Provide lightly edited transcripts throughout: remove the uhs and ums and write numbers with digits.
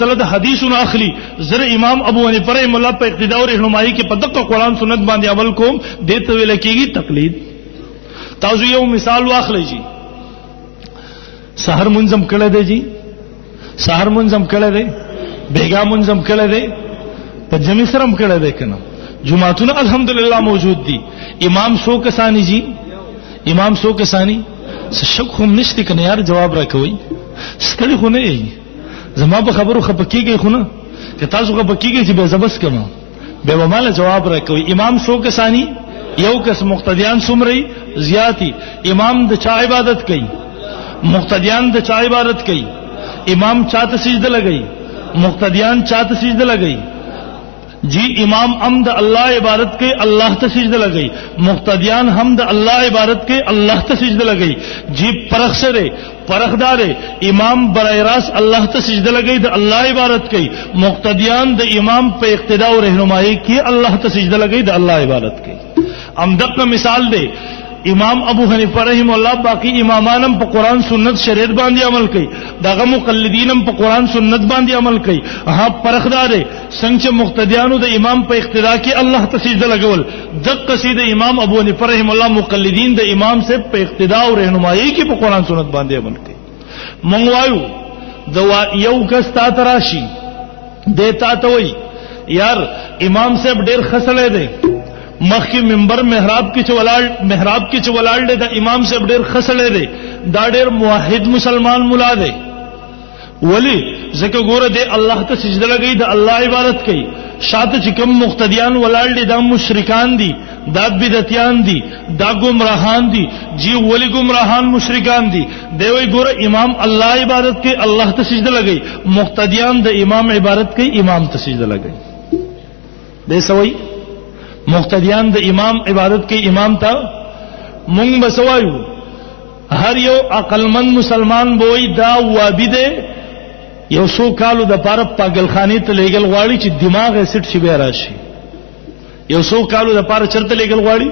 مسله د حدیثونو اخلي. زره امام ابو حنیفه رحم الله په اقتدا او رهنمایي کې په دغه قرآن سنت باندې عمل کوم، دته ویل کېږي تقلید. تاسو یو مثال واخلئ جی، سحر منظم کړه دی جی، سحر منظم کړه دی، بیګا منظم کړه دی، په جمع سرم کړه دی کنه. جمعتون الحمدللہ موجود دی. امام سو کسانی جی، امام سو کسانی شک هم نشته کنه یار، جواب راکوي. ستړي خو نه یې، زما په خبرو خپکیږي خو نه، که تاسو خپکیږي چې به زبس کما به وماله جواب راکوي. امام سو کسانی، یو کس مقتدیان سمري زیاتی. امام د چا عبادت کوي؟ مقتدیان د چا عبادت کوي؟ امام چاته سجده لګي، مقتدیان چاته سجده لګي. جی امام هم د الله عبادت کوي، الله ته سجده لګي. مقتدیان هم د الله عبادت کوي، الله ته سجده لګي. جی پرخ سره پرخدار امام برای راست الله ته سجده لګي، د الله عبادت کوي. مقتدیان د امام په اقتدا او رهنمایي کې الله ته سجده لګي، د الله عبادت کوي. ام دغه مثال دی. امام ابو حنیفه رحم الله باقی امامانم په قرآن سنت شریعت باندې عمل کوي، دغه مقلدینم په قرآن سنت باندې عمل کوي. ها پرخدار څنګه مقتدیانو د امام په اقتدا کې الله ته سجده لګول، دغه سید امام ابو حنیفه رحم الله مقلدین د امام سے په اقتدا او رهنمایي کې په قرآن سنت باندې عمل کوي. مونږ وایو د یو کس تا تراشي دیتا ته وای یار امام صاحب ډیر خسلې دی، مخکې منبر محراب کې چې ولاړ دی، دا امام صاحب ډیر خسلې دی، دا ډیر موحد مسلمان مولا دی. ولی ځکه ګوره دی الله ته سجده لګي، د الله عبادت کوي. شاته چې کوم مقتدیان ولاړ دي دا مشرکان دي، دا بدعتیان دي، دا گمراهان دي. جی ولی گمراهان مشرکان دي؟ دی وی ګوره امام الله عبادت کوي، الله ته سجده لګي. مقتدیان د امام عبادت کوي، امام ته سجده لګي. دی سوي مقتدیان د امام عبادت کوي، امام ته. مونږ بسوایو هر یو عقلمند مسلمان بوئی دا وابی دی، یو سو کالو د پاره پاگلخانی ته لېګل غواړي چې دماغ یې سټ شي بیا راشي. یو سو کالو د پاره چرته لېګل غواړي،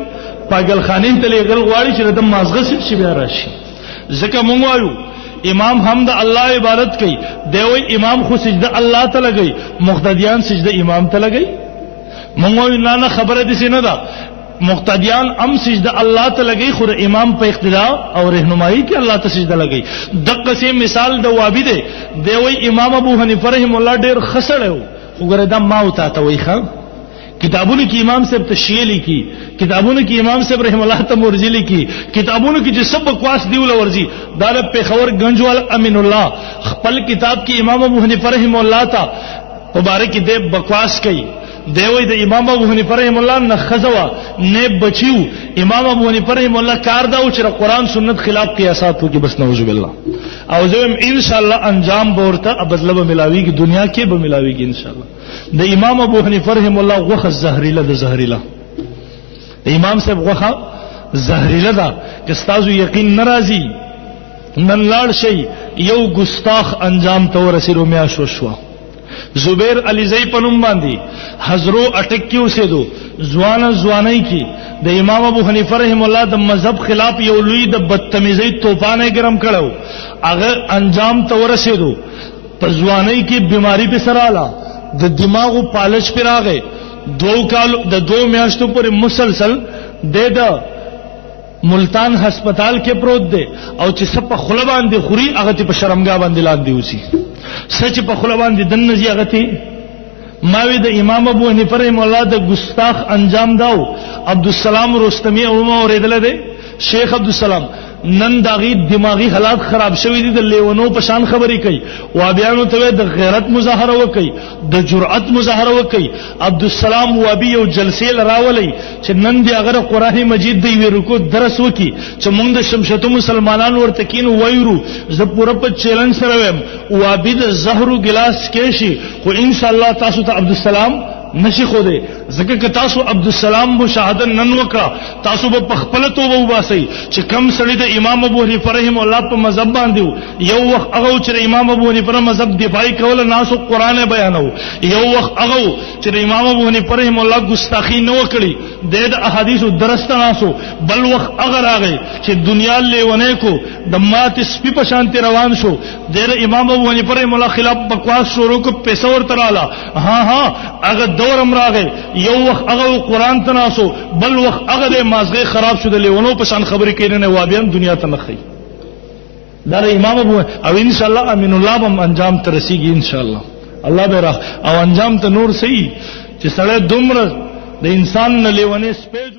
پاگلخانی ته لېګل غواړي چې د مازغه سټ شي بیا راشي. ځکه مونږ وایو امام هم د الله عبادت کوي، دی وی امام خو سجده الله ته لګي، مقتدیان سجده امام ته لګي. مونږ وایو نه خبره دې نه ده، مقتدیان ام سجده الله ته لګي، خو امام په اقتدا او رهنمایي کې الله ته سجده لګي. دغه سي مثال د وابی دی. دی وی امام ابو حنیفه رحم الله ډیر خسړیو، وګوره دا ما او تا ته وای ښا کتابونو کې امام صاحب تشیع لیکي، کتابونو کې امام صاحب رحم الله ته مرجی لیکي، کتابونو کې چې سب بکواس دیول ورزي. دا پیښور گنجوال امین الله خپل کتاب کې امام ابو حنیفه رحم الله ته مبارک دی بکواس کوي. دیوی د امام ابو حنیفه رحم الله نه خزوا نه بچیو. امام ابو حنیفه رحم الله کار دا او چې قرآن سنت خلاف قیاسات وکي، بس نعوذ بالله. او زم ان شاء الله انجام بورته بدله به ملاویږي، دنیا کې به ملاویږي ان شاء الله. د امام ابو حنیفه رحم الله غوخه زهريله د زهريله، د امام صاحب غوخه زهريله ده چې تاسو یقین ناراضي نن لاړ شي یو ګستاخ انجام ته ورسېرو میا شو. زبیر علیزی پنوم باندې حضرو اٹک کې اوسېدو، ځوانۍ کې د امام ابو حنیفه رحم الله د مذهب خلاف یو لوی د بدتمیزۍ توپانه ګرم کړو، هغه انجام ته ورسېدو. په ځوانۍ کې بیماری په سره اله، د دماغو پالش پر راغی. 2 میاشتو پورې مسلسل د ملتان هسپتال کې پروت دی، او چې سپ خله باندې خوري هغه ته په شرمګاه باندې لاندې وسی، سچ په خله باندې دنه زی هغه ته. ماوی د امام ابو حنیفه رحم الله د ګستاخ انجام داو. عبدالسلام رستمی او اوریدل دی شیخ عبدالسلام نن داغي دماغي حالات خراب شوی دي، د لیونو په شان خبرې کوي، وابیانو ته د غیرت مظاهره وکي، د جرأت مظاهره وکي. عبدالسلام وابی یو جلسې لراولي چې نن دی هغه قرآن مجید دی ورکو درس وکي چې موږ د شمشتو مسلمانانو ورته کینو وایرو. زه پوره په چیلنج سره ویم وابی د زهرو ګلاس کې شي، خو ان شاء الله تاسو ته عبدالسلام نشي خو دی ځکه که تاسو عبدالسلام مشاهده نن وکړه تاسو به په خپله توبه وباسئ چې کم سړي د امام ابو حنیفه رحمه الله په مذهب باندې یو وخت هغه چې د امام ابو حنیفه مذهب دفاعي کوله ناسو قرآن بیانو، یو وخت هغه چې د امام ابو حنیفه رحمه الله ګستاخي نه وکړي د احادیثو درس ته ناسو، بل وخت هغه راغی چې دنیا لیونی کو د مات سپي په شانتې روان شو، د امام ابو حنیفه رحمه الله خلاف بکواس شروع کو، پیسې ورته رااله، هغه دور هم راغی، یو وخت هغه قرآن ته ناسو، بل وخت هغه د مازغې خراب شو د لیونو په شان خبرې کوي، نه وابیان دنیا ته نه ښیي. دا امام ابو او ان شاء الله امین الله بم انجام ته رسیږي ان شاء الله، الله به او انجام ته نور صحیح چې سړی دومره د انسان نه لیونی سپېج